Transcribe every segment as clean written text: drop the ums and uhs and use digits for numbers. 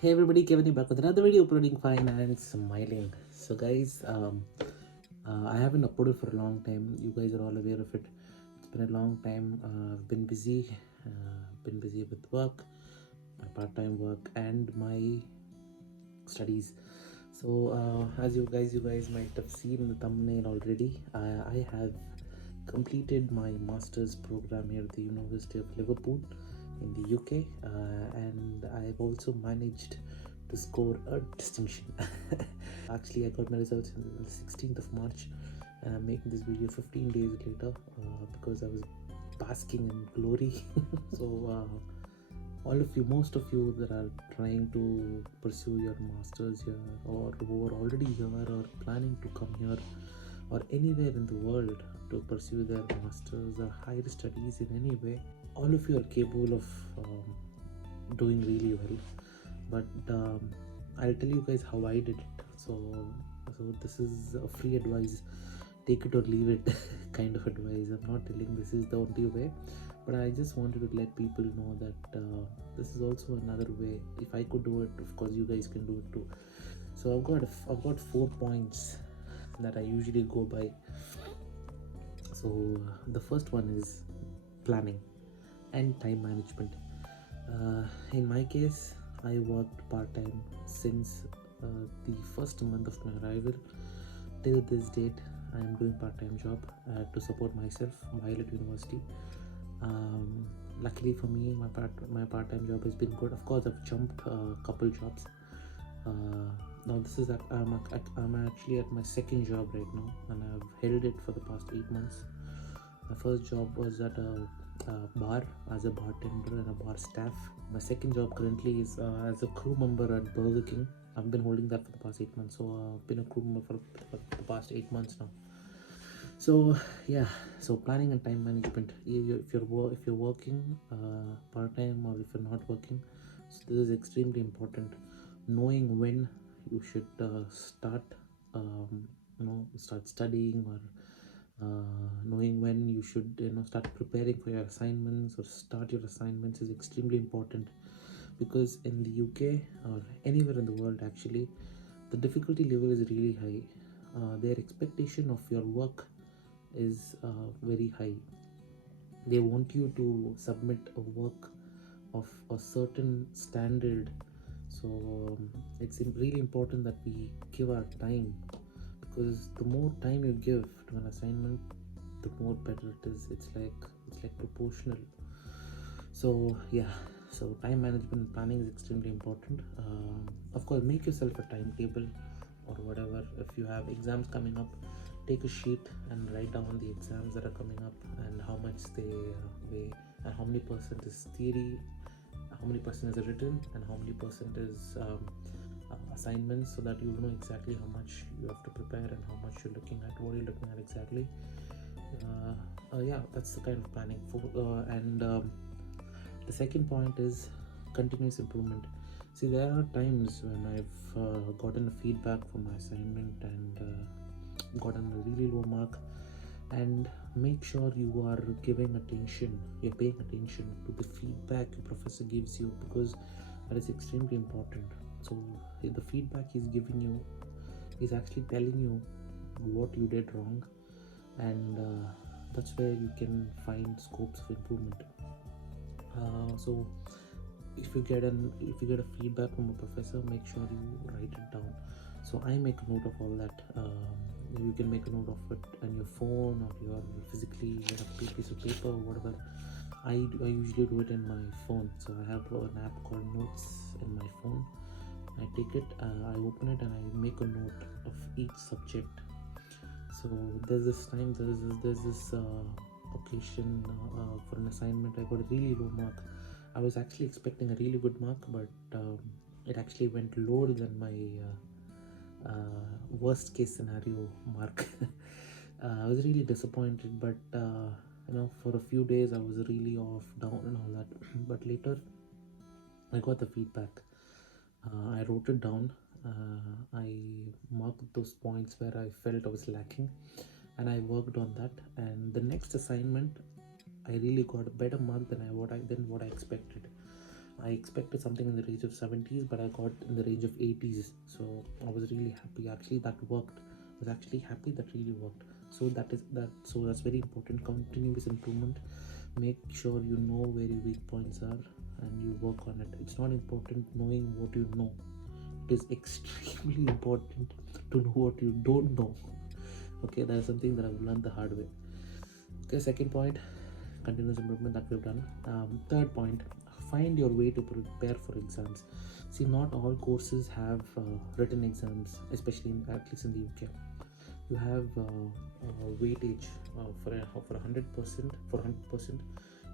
Hey everybody, Kevin here back with another video uploading fine and smiling. So guys, I haven't uploaded for a long time. You guys are all aware of it. It's been a long time. I've been busy with work, my part-time work, and my studies. So as you guys might have seen in the thumbnail already, I have completed my master's program here at the University of Liverpool in the UK, and I've also managed to score a distinction. Actually, I got my results on the 16th of March, and I'm making this video 15 days later because I was basking in glory. So all of you, most of you that are trying to pursue your masters here, or who are already here or planning to come here or anywhere in the world to pursue their masters or higher studies in any way, all of you are capable of doing really well. But I'll tell you guys how I did it. So this is a free advice, take it or leave it kind of advice. I'm not telling this is the only way, but I just wanted to let people know that this is also another way. If I could do it, of course you guys can do it too. So I've got 4 points that I usually go by. So the first one is planning and time management. In my case, I worked part-time since the first month of my arrival till this date. I am doing part-time job to support myself while at university. Luckily for me, my part-time job has been good. Of course, I've jumped a couple jobs. Now this is I'm actually at my second job right now, and I've held it for the past 8 months. My first job was at a bar as a bartender and a bar staff. My second job currently is as a crew member at Burger King. I've been holding that for the past 8 months, so I've been a crew member for the past 8 months now. So yeah, so planning and time management. If you're working part time, or if you're not working, so this is extremely important. Knowing when you should start studying, or knowing when you should start preparing for your assignments or start your assignments is extremely important, because in the UK or anywhere in the world actually, the difficulty level is really high. Their expectation of your work is very high. They want you to submit a work of a certain standard. So it's really important that we give our time, because the more time you give to an assignment, the more better it is. It's like proportional. So yeah, so time management and planning is extremely important. Of course, make yourself a timetable or whatever. If you have exams coming up, take a sheet and write down the exams that are coming up and how much they weigh, and how many percent is theory, how many percent is written, and how many percent is assignments, so that you know exactly how much you have to prepare and how much you're looking at, what you're looking at exactly. Yeah, that's the kind of planning for. And The second point is continuous improvement. See, there are times when I've gotten a feedback for my assignment and gotten a really low mark, and make sure you are you're paying attention to the feedback your professor gives you, because that is extremely important. So the feedback he's giving you is actually telling you what you did wrong, and that's where you can find scopes of improvement. So if you get a feedback from a professor, make sure you write it down. So I make a note of all that. You can make a note of it on your phone, or your physically get a piece of paper or whatever. I usually do it in my phone. So I have an app called Notes in my phone. I take it, I open it, and I make a note of each subject. So there's this occasion for an assignment. I got a really low mark. I was actually expecting a really good mark, but it actually went lower than my worst case scenario mark. I was really disappointed, but for a few days I was really off, down, and all that. But later I got the feedback. I wrote it down. I marked those points where I felt I was lacking, and I worked on that. And the next assignment, I really got a better mark than what I expected. I expected something in the range of 70s, but I got in the range of 80s. So I was really happy. Actually, that worked. I was actually happy that really worked. So that's very important. Continuous improvement. Make sure you know where your weak points are and you work on it. It's not important knowing what you know. It is extremely important to know what you don't know. Okay, that's something that I've learned the hard way. Okay, second point, continuous improvement that we've done. Third point, find your way to prepare for exams. See, not all courses have written exams, especially at least in the UK. You have weightage for 100%. For 100%,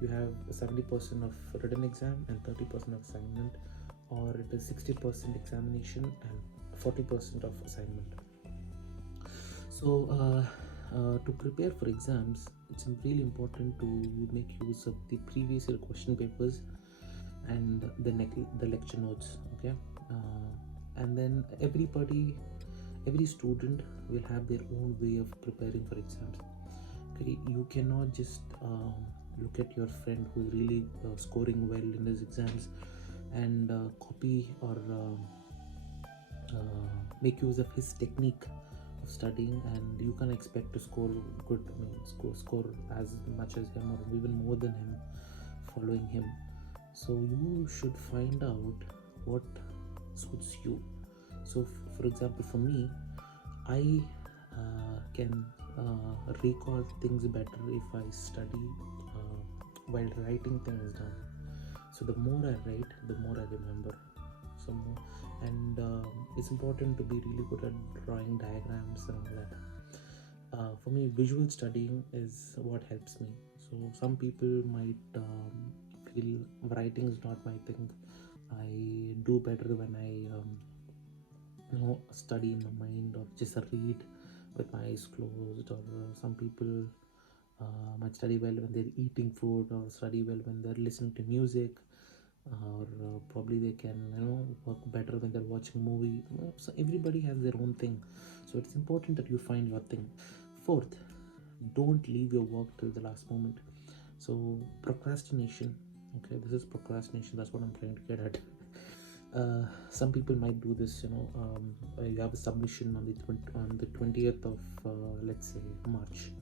you have 70% of written exam and 30% of assignment, or it is 60% examination and 40% of assignment. So to prepare for exams, it's really important to make use of the previous year question papers and the lecture notes. Okay, and then every student will have their own way of preparing for exams. Okay, you cannot just look at your friend who's really scoring well in his exams and copy or make use of his technique of studying, and you can expect to score good. Score as much as him or even more than him following him. So you should find out what suits you. So for example, for me, I can recall things better if I study while writing things down. So the more I write, the more I remember. So more, and it's important to be really good at drawing diagrams and all that. For me, visual studying is what helps me. So some people might feel writing is not my thing. I do better when I study in my mind or just read with my eyes closed, or some people might study well when they're eating food, or study well when they're listening to music, or probably they can work better when they're watching a movie. So everybody has their own thing, so it's important that you find your thing. Fourth, don't leave your work till the last moment. So procrastination, okay, this is procrastination, that's what I'm trying to get at. Some people might do this, you have a submission on the 20th of let's say March,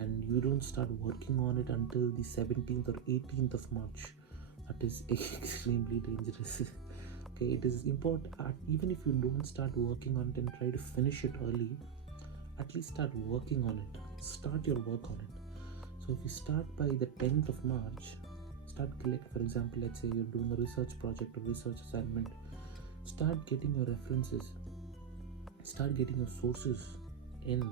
and you don't start working on it until the 17th or 18th of March. That is extremely dangerous. Okay, it is important, even if you don't start working on it and try to finish it early, at least start working on it. Start your work on it. So if you start by the 10th of March, start collect, for example, let's say you're doing a research project or research assignment, start getting your references, start getting your sources in,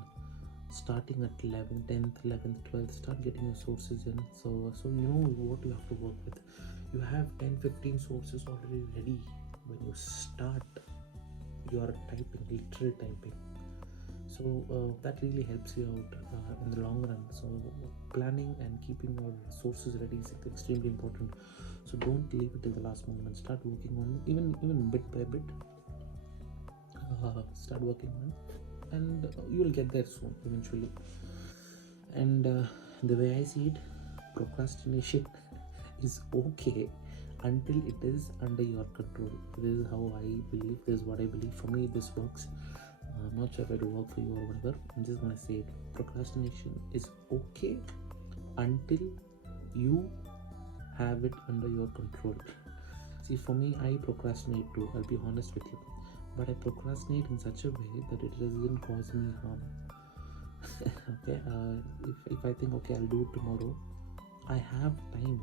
starting at 11th, 10th, 11th, 12th. Start getting your sources in, so you know what you have to work with. You have 10-15 sources already ready when you start your typing, literal typing. So that really helps you out in the long run. So planning and keeping your sources ready is extremely important. So don't leave it till the last moment. Start working on it, even bit by bit. Start working on it, and you will get there soon eventually. And the way I see it, procrastination is okay until it is under your control. This is how I believe, this is what I believe. For me, this works. I'm not sure if it will work for you or whatever. I'm just gonna say it. Procrastination is okay until you have it under your control. See, for me, I procrastinate too, I'll be honest with you, but I procrastinate in such a way that it doesn't cause me harm. Okay, if I think, okay, I'll do it tomorrow, I have time.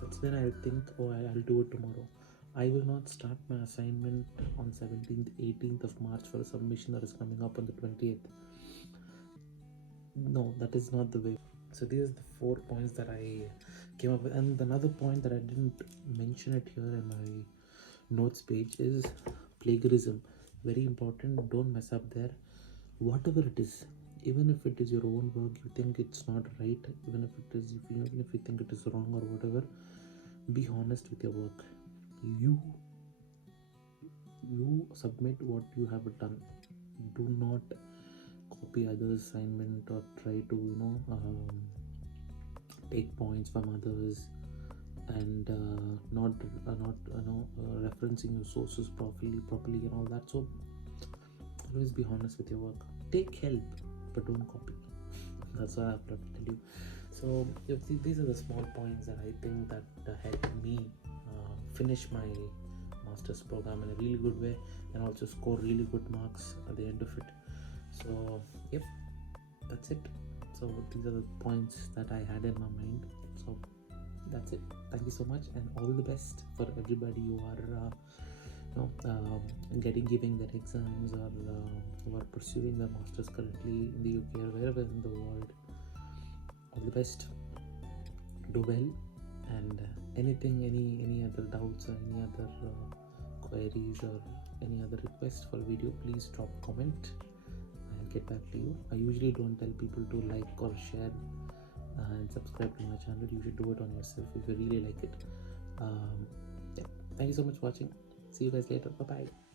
That's when I'll think, oh, I'll do it tomorrow. I will not start my assignment on 17th, 18th of March for a submission that is coming up on the 20th. No, that is not the way. So these are the 4 points that I came up with. And another point that I didn't mention it here in my notes page is plagiarism. Very important. Don't mess up there. Whatever it is, even if it is your own work, you think it's not right, even if you think it is wrong or whatever, be honest with your work. You submit what you have done. Do not copy others' assignment or try to take points from others. and not referencing your sources properly and all that. So always be honest with your work. Take help, but don't copy. That's what I've got to tell you. So these are the small points that I think that helped me finish my master's program in a really good way, and also score really good marks at the end of it. So yep, that's it. So these are the points that I had in my mind. So that's it. Thank you so much, and all the best for everybody who are giving their exams, or who are pursuing their masters currently in the UK or wherever in the world. All the best. Do well, and any other doubts or any other queries or any other requests for a video, please drop a comment. I'll get back to you. I usually don't tell people to like or share and subscribe to my channel. You should do it on yourself if you really like it. Yeah. Thank you so much for watching. See you guys later. Bye bye.